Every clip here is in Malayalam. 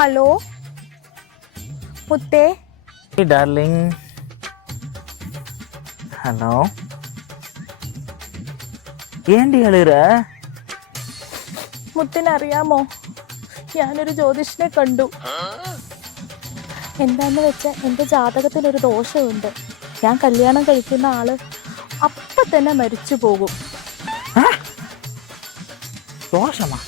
హలో ముత్తే. Hey darling. ഹലോ. ఏంటి అలిరా? മുത്തിനറിയാമോ, ഞാനൊരു ജ്യോതിഷനെ കണ്ടു. എന്താന്ന് വെച്ചാൽ എൻ്റെ ജാതകത്തിലൊരു ദോഷമുണ്ട്. ഞാൻ കല്യാണം കഴിക്കുന്ന ആള് അപ്പം തന്നെ മരിച്ചു പോകും. ദോഷമാ?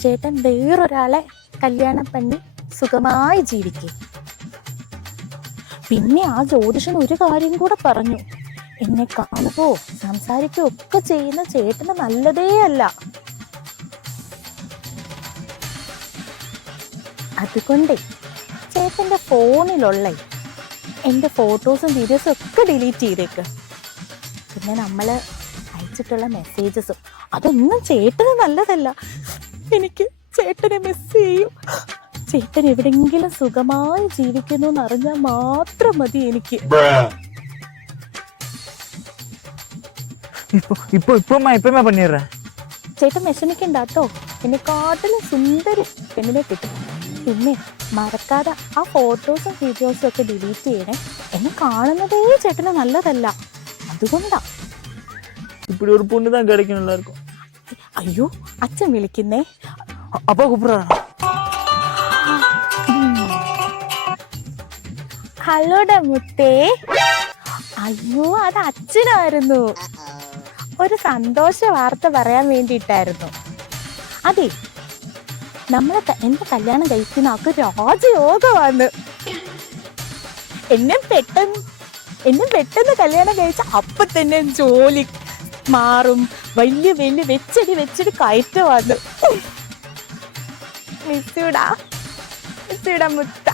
ചേട്ടൻ വേറൊരാളെ കല്യാണം பண்ணி സുഖമായി ജീവിക്കും. പിന്നെ ആ ജ്യോതിഷൻ ഒരു കാര്യം കൂടെ പറഞ്ഞു, എന്നെ കാണുകയോ സംസാരിക്കുകയോ ഒക്കെ ചെയ്യുന്ന ചേട്ടന് നല്ലതേ അല്ല. അതുകൊണ്ടേ ചേട്ടൻ്റെ ഫോണിലുള്ള എൻ്റെ ഫോട്ടോസും വീഡിയോസും ഒക്കെ ഡിലീറ്റ് ചെയ്തേക്ക്. പിന്നെ നമ്മൾ അയച്ചിട്ടുള്ള മെസ്സേജസും അതൊന്നും ചേട്ടന് നല്ലതല്ല. എനിക്ക് ചേട്ടനെ മിസ് ചെയ്യും. ചേട്ടൻ എവിടെങ്കിലും സുഖമായി ജീവിക്കുന്നു എന്നറിഞ്ഞാൽ മാത്രം മതി എനിക്ക്. ഇപ്പൊ പണിയറ ചേട്ടൻ വിഷമിക്കണ്ട കേട്ടോ, എന്നെക്കാട്ടിലും സുന്ദരി പെണ്ണിനെ കിട്ടും. പിന്നെ മറക്കാതെ ആ ഫോട്ടോസും വീഡിയോസും ഒക്കെ ഡിലീറ്റ് ചെയ്യണേ. എന്നെ കാണുന്നതേ ചേട്ടന് നല്ലതല്ല, അതുകൊണ്ടാ. இப்படி ஒரு பொண்ணு தான் கிடைக்கும் எல்லாருக்கும். അയ്യോ, അച്ഛൻ വിളിക്കുന്നേ. அப்பா கூப்பிடுறாரா? ഹലോടാ മുത്തേ. അയ്യോ, അത് അച്ഛനായിരുന്നു. ഒരു സന്തോഷ വാർത്ത പറയാൻ വേണ്ടിയിട്ടായിരുന്നു. അതെ, എന്റെ കല്യാണം കഴിക്കുന്ന ആൾക്ക് രാജയോഗമാണ്. എന്നെ പെട്ടെന്ന് കല്യാണം കഴിച്ച അപ്പൊ തന്നെ ജോലി മാറും. വലിയ വെച്ചടി കയറ്റമാണ്. മിസ്സൂടാ മുത്ത്.